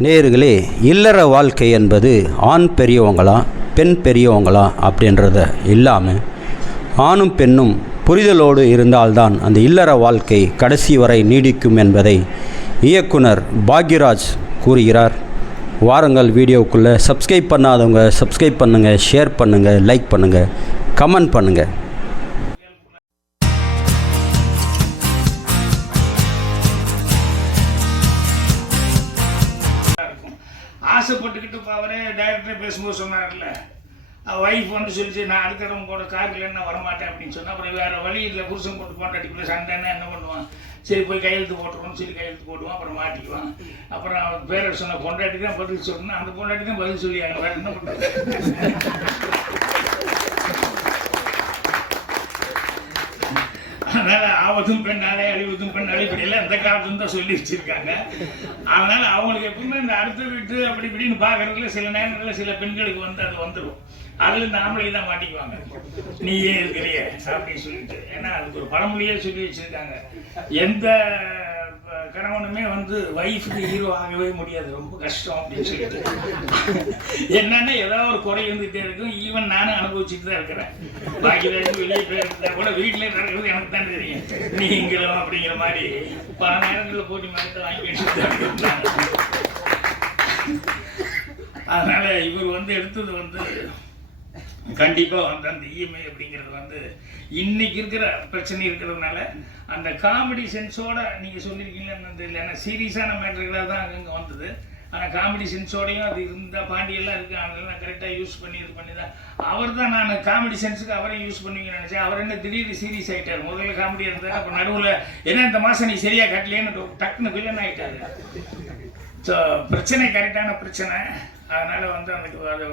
நேர்களே இல்லற வாழ்க்கை என்பது ஆண் பெரியவங்களா பெண் பெரியவங்களா அப்படின்றத இல்லாமல் ஆணும் பெண்ணும் புரிதலோடு இருந்தால்தான் அந்த இல்லற வாழ்க்கை கடைசி வரை நீடிக்கும் என்பதை இயக்குனர் பாக்யராஜ் கூறுகிறார். வாரங்கள் வீடியோவுக்குள்ளே சப்ஸ்கிரைப் பண்ணாதவங்க சப்ஸ்கிரைப் பண்ணுங்கள் ஷேர் பண்ணுங்கள் லைக் பண்ணுங்கள் கமெண்ட் பண்ணுங்கள் ஆசைப்பட்டுக்கிட்டு இப்போ அவரே டைரக்டரே பேசும்போது சொன்னார்ல ஒய்ஃப் வந்து சொல்லிச்சு நான் அடுத்த இடம் கூட காரில் என்ன வரமாட்டேன் அப்படின்னு சொன்னால் அப்புறம் வேறு வழி இல்லை புருஷன் போட்டு போட்டாட்டிக்குள்ள சண்டைன்னா என்ன பண்ணுவான்? சரி போய் கையெழுத்து போட்டுருவோம் சரி கையெழுத்து போட்டுவான் அப்புறம் மாட்டிக்குவான். அப்புறம் அவன் பேரை சொன்ன பொண்டாட்டி தான் பதில் சொல்லணும் அந்த பொண்டாட்டி தான் பதில் சொல்லியாங்க வேறு என்ன பண்ணுறது அதனால ஆவதும் பெண்ணாலே அழிவதும் பெண்ணாலே இப்படி எல்லாம் இந்த காலத்துல தான் சொல்லி வச்சிருக்காங்க. அதனால அவங்களுக்கு எப்பவுமே இந்த அடுத்த வீட்டு அப்படி இப்படின்னு பாக்குறதுல சில நேரங்களில் சில பெண்களுக்கு வந்து அது வந்துடும் அதுல இந்த ஆம்பளை தான் மாட்டிக்குவாங்க. நீ ஏன் இருக்கிறிய அப்படின்னு சொல்லிட்டு. ஏன்னா அதுக்கு ஒரு பழமொழியே சொல்லி வச்சிருக்காங்க. எந்த கணவனுமே வந்து ஒய்ஃபுக்கு ஹீரோ ஆகவே முடியாது. ரொம்ப கஷ்டம் அப்படின்னு சொல்லிட்டு. என்னன்னா ஏதாவது ஒரு குறை இருந்துகிட்டே இருக்கும். ஈவன் நானும் அனுபவிச்சுட்டு தான் இருக்கிறேன். பாக்கி ஏதாச்சும் வெளியே போயிருந்தா கூட வீட்டிலே நடக்கிறது எனக்கு தான் தெரியும். நீங்களும் அப்படிங்கிற மாதிரி பல நேரங்களில் போட்டி மாதிரி வாங்கி வச்சுட்டு அதனால இவர் வந்து எடுத்தது வந்து கண்டிப்பா வந்து அந்த இஎம்ஐ அப்படிங்கிறது வந்து இன்னைக்கு இருக்கிற பிரச்சனை இருக்கிறதுனால அந்த காமெடி சென்ஸோட நீங்க சொல்லியிருக்கீங்கன்னு தெரியல. ஏன்னா சீரியஸான மேட்ருகளாக தான் அங்கங்கே வந்தது. ஆனால் காமெடி சென்ஸோடையும் அது இருந்தால் பாண்டியெல்லாம் இருக்கு. அதெல்லாம் கரெக்டாக யூஸ் பண்ணி இது பண்ணி தான். அவர் தான் நான் காமெடி சென்ஸுக்கு அவரையும் யூஸ் பண்ணுவீங்கன்னு நினச்சேன். அவர் என்ன திடீர்னு சீரியஸ் ஆயிட்டார். முதல்ல காமெடி இருந்தார். அப்போ நடுவில் என்ன இந்த மாதம் நீ சரியா கட்டலையேன்னு டக்குன்னு வில்லன் ஆயிட்டாரு. ஸோ பிரச்சனை கரெக்டான பிரச்சனை. அதனால் வந்து அந்த அது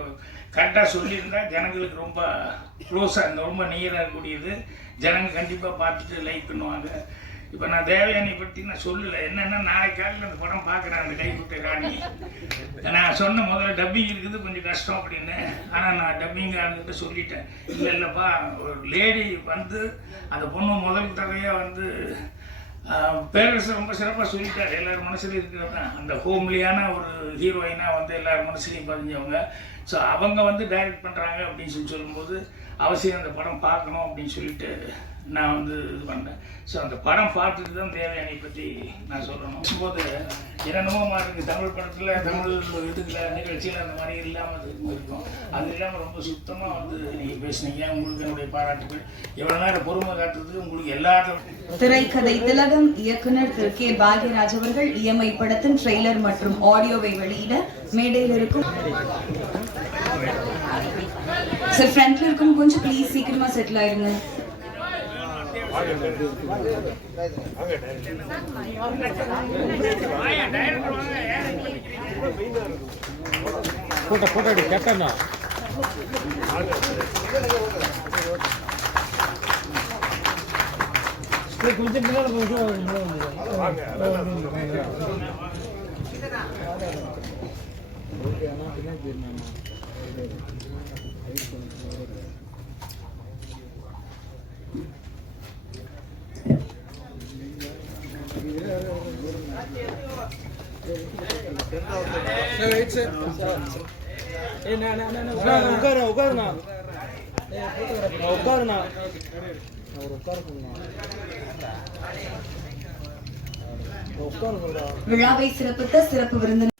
கரெக்டாக சொல்லியிருந்தா ஜனங்களுக்கு ரொம்ப க்ளோஸாக இருந்தால் ரொம்ப நியராக இருக்கக்கூடியது. ஜனங்க கண்டிப்பாக பார்த்துட்டு லைக் பண்ணுவாங்க. இப்போ நான் தேவயானி பற்றி நான் சொல்லலை. என்னென்னா நாளைக்கு காலையில் அந்த படம் பார்க்குறேன் அந்த கைக்குட்டை ராணி. நான் சொன்ன முதல்ல டப்பிங் இருக்குது கொஞ்சம் கஷ்டம் அப்படின்னு. ஆனால் நான் டப்பிங் இருந்துட்டு சொல்லிட்டேன். இல்லை இல்லைப்பா ஒரு லேடி வந்து அந்த பொண்ணு முதல் தடவையாக வந்து ஆஹ் ரொம்ப சிறப்பாக சொல்லிட்டார். எல்லார் மனசுலையும் இருக்கிறது தான் அந்த ஹோம்லியான ஒரு ஹீரோயினாக வந்து எல்லார் மனசுலையும் பதிஞ்சவங்க. ஸோ அவங்க வந்து டைரக்ட் பண்ணுறாங்க அப்படின்னு சொல்லி சொல்லும்போது அவசியம் அந்த படம் பார்க்கணும் அப்படின்னு சொல்லிட்டு நான் வந்து இது பண்ணேன். ஸோ அந்த படம் பார்த்துட்டு தான் தேவயானை பற்றி நான் சொல்லணும். போது என்னென்னமோ மாதிரி தமிழ் படத்தில் தமிழ் இதுக்கில் நிகழ்ச்சியில் அந்த மாதிரி இல்லாமல் இருக்கும். அது இல்லாமல் ரொம்ப சுத்தமாக வந்து நீங்கள் பேசுனீங்க. உங்களுக்கு என்னுடைய பாராட்டுகள். எவ்வளோ நேரம் பொறுமை காட்டுறதுக்கு உங்களுக்கு எல்லாரும் திரைக்கதை திலகம் இயக்குனர் திரு கே பாக்யராஜ் அவர்கள் இஎம்ஐ படத்தின் ட்ரெய்லர் மற்றும் ஆடியோவை வெளியிட மேடையில் இருக்கும். சார் ஃப்ரண்ட்ல இருக்கணும் கொஞ்சம் ப்ளீஸ் சீக்கிரமா செட்டில் ஆயிருங்க போட்டோ கொஞ்சம் உட்காரு உட்காருண்ணா உட்காருண்ணா அவர் விழாவை சிறப்பித்த சிறப்பு விருந்தினர்